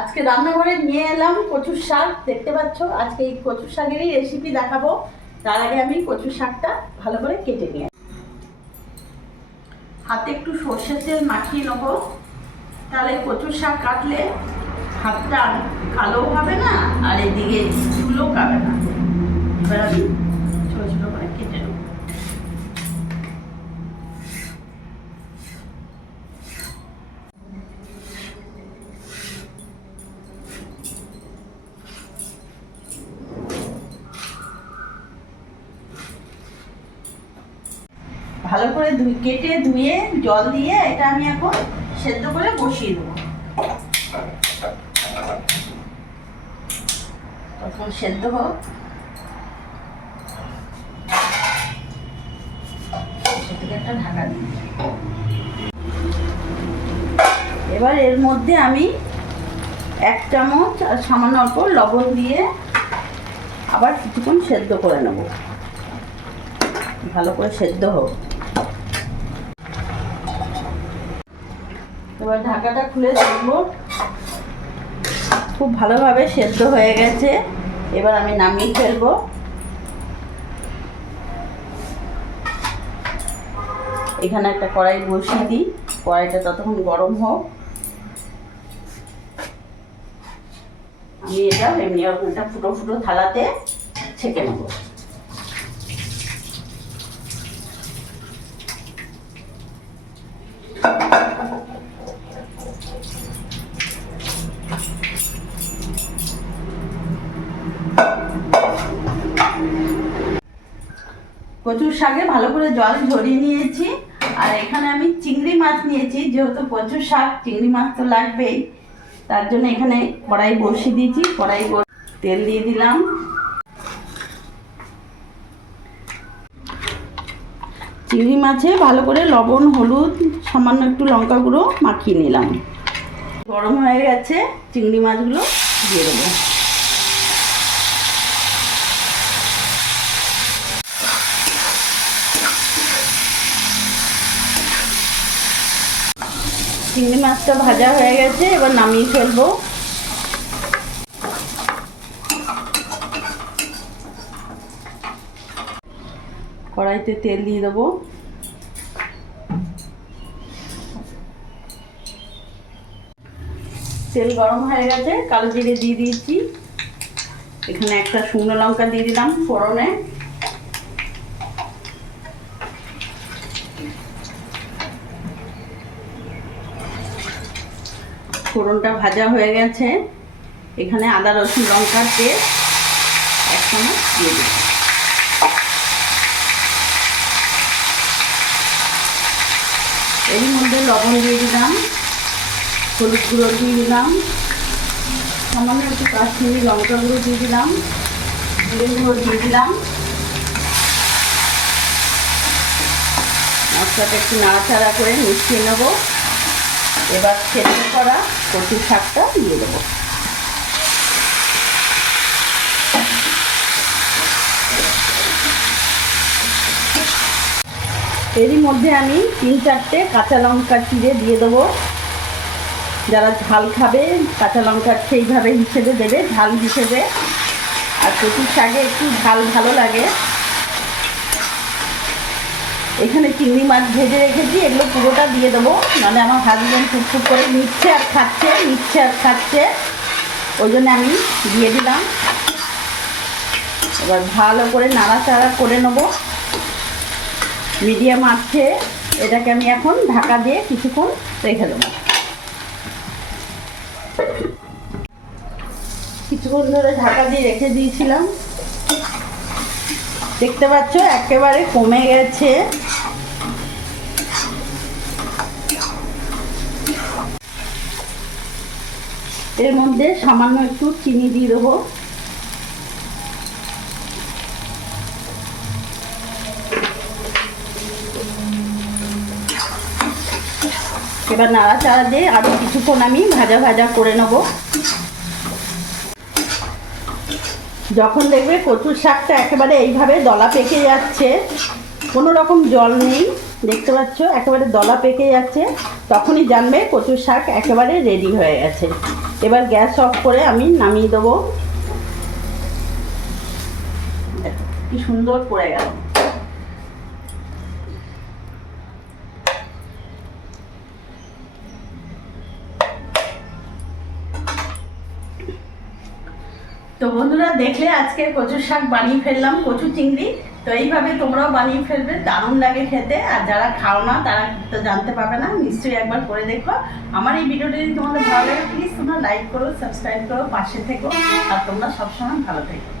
আজকে রান্নাঘরে নিয়ে এলাম কচুর শাক। দেখতে পাচ্ছ, আজকে এই কচুর শাকেরই রেসিপি দেখাবো। তার আগে আমি কচুর শাকটা ভালো করে কেটে নিয়ে হাতে একটু সর্ষের তেল মাখিয়ে নেবো। তাহলে কচুর শাক কাটলে হাতটা কালো হবে না, আর এদিকে চুলও খাবে না। এবার আমি ছোটো ছোটো করে কেটে নেবো। ভালো করে কেটে ধুয়ে জল দিয়ে এটা আমি এখন সেদ্ধ করে বসিয়ে দেবো। তখন সেদ্ধ হোক, সেটাকে একটা ঢাকা দিই। এবার এর মধ্যে আমি 1 চামচ আর সামান্য অল্প লবণ দিয়ে আবার কিছুক্ষণ সেদ্ধ করে নেব। ভালো করে সেদ্ধ হোক। এবার ঢাকাটা খুলে দেখব, খুব ভালোভাবে সেদ্ধ হয়ে গেছে। এবার আমি নামিয়ে ফেলবো। এখানে একটা কড়াই বসিয়ে দিই, কড়াইটা ততক্ষণ গরম হোক। আমি এটা এমনি একটা ফুটো ফুটো থালাতে ছেঁকে নেব। কচুর শাকে ভালো করে জল ঝরিয়ে নিয়েছি। আর এখানে আমি চিংড়ি মাছ নিয়েছি, যেহেতু কচুর শাক চিংড়ি মাছ তো লাগবেই। তার জন্য এখানে কড়াই বসিয়ে দিয়েছি। তেল দিয়ে দিলাম। চিংড়ি মাছে ভালো করে লবণ, হলুদ, সামান্য একটু লঙ্কা গুঁড়ো মাখিয়ে নিলাম। গরম হয়ে গেছে, চিংড়ি মাছগুলো দিয়ে দেবো। চিংড়ি মাছটা ভাজা হয়ে গেছে, এবার নামিয়ে ফেলবো। কড়াইতে তেল দিয়ে দেবো। তেল গরম হয়ে গেছে, কালো জিরে দিয়ে দিয়েছি। এখানে একটা শুকনো লঙ্কা দিয়ে দিলাম ফোড়নে। ফোড়নটা ভাজা হয়ে গেছে, এখানে আদা রসুন লঙ্কার পেস্ট 1 চামচ দিয়ে দিলাম। এর মধ্যে লবণ দিয়ে দিলাম, হলুদ গুঁড়ো দিয়ে দিলাম, সামান্য একটু কাশ্মীরি লঙ্কা গুঁড়ো দিয়ে দিলাম, জিরে গুঁড়ো দিয়ে দিলাম। মশলাটা একটু নাড়াচাড়া করে মিশিয়ে নেব। এবার সেদ্ধ করা কচুর শাকটা দিয়ে দেবো। এরই মধ্যে আমি 3-4টে কাঁচা লঙ্কা চিড়ে দিয়ে দেবো। যারা ঝাল খাবে কাঁচা লঙ্কা সেইভাবে হিসেবে দেবে, ঝাল হিসেবে। আর কচুর শাকে একটু ঝাল ভালো লাগে। এখানে চিংড়ি মাছ ভেজে রেখেছি, এগুলো পুরোটা দিয়ে দেবো। নাহলে আমার হাজবেন্ড টুকটুক করে নিচ্ছে আর খাচ্ছে। ওই জন্য আমি দিয়ে দিলাম। এবার ভালো করে নাড়াচাড়া করে নেবো মিডিয়াম আঁচে। এটাকে আমি এখন ঢাকা দিয়ে কিছুক্ষণ রেখে দেবো। কিছুক্ষণ ধরে ঢাকা দিয়ে রেখে দিয়েছিলাম। দেখতে পাচ্ছ একেবারে কমে গেছে। এর মধ্যে সামান্য একটু চিনি দিয়ে দেবো। এবার নাড়াচাড়া দিয়ে আরও কিছুক্ষণ আমি ভাজা করে নেব। যখন দেখবে কচুর শাকটা একেবারে এইভাবে দলা পেকে যাচ্ছে, কোনো রকম জল নেই, দেখতে পাচ্ছ একেবারে দলা পেকে যাচ্ছে, তখনই জানবে কচুর শাক একেবারে রেডি হয়ে গেছে। এবার গ্যাস অফ করে আমি নামিয়ে দেবো। কি সুন্দর পড়ে গেল। তো বন্ধুরা দেখলে আজকে কচুর শাক বানিয়ে ফেললাম, কচু চিংড়ি। তো এইভাবে তোমরাও বানিয়ে ফেলবে, দারুণ লাগে খেতে। আর যারা খাও না তারা তো জানতে পারবে না, নিশ্চয়ই একবার করে দেখো। আমার এই ভিডিওটা যদি তোমাদের ভালো লাগে প্লিজ তোমরা লাইক করো, সাবস্ক্রাইব করো, পাশে থেকো। আর তোমরা সবসময় ভালো থেকো।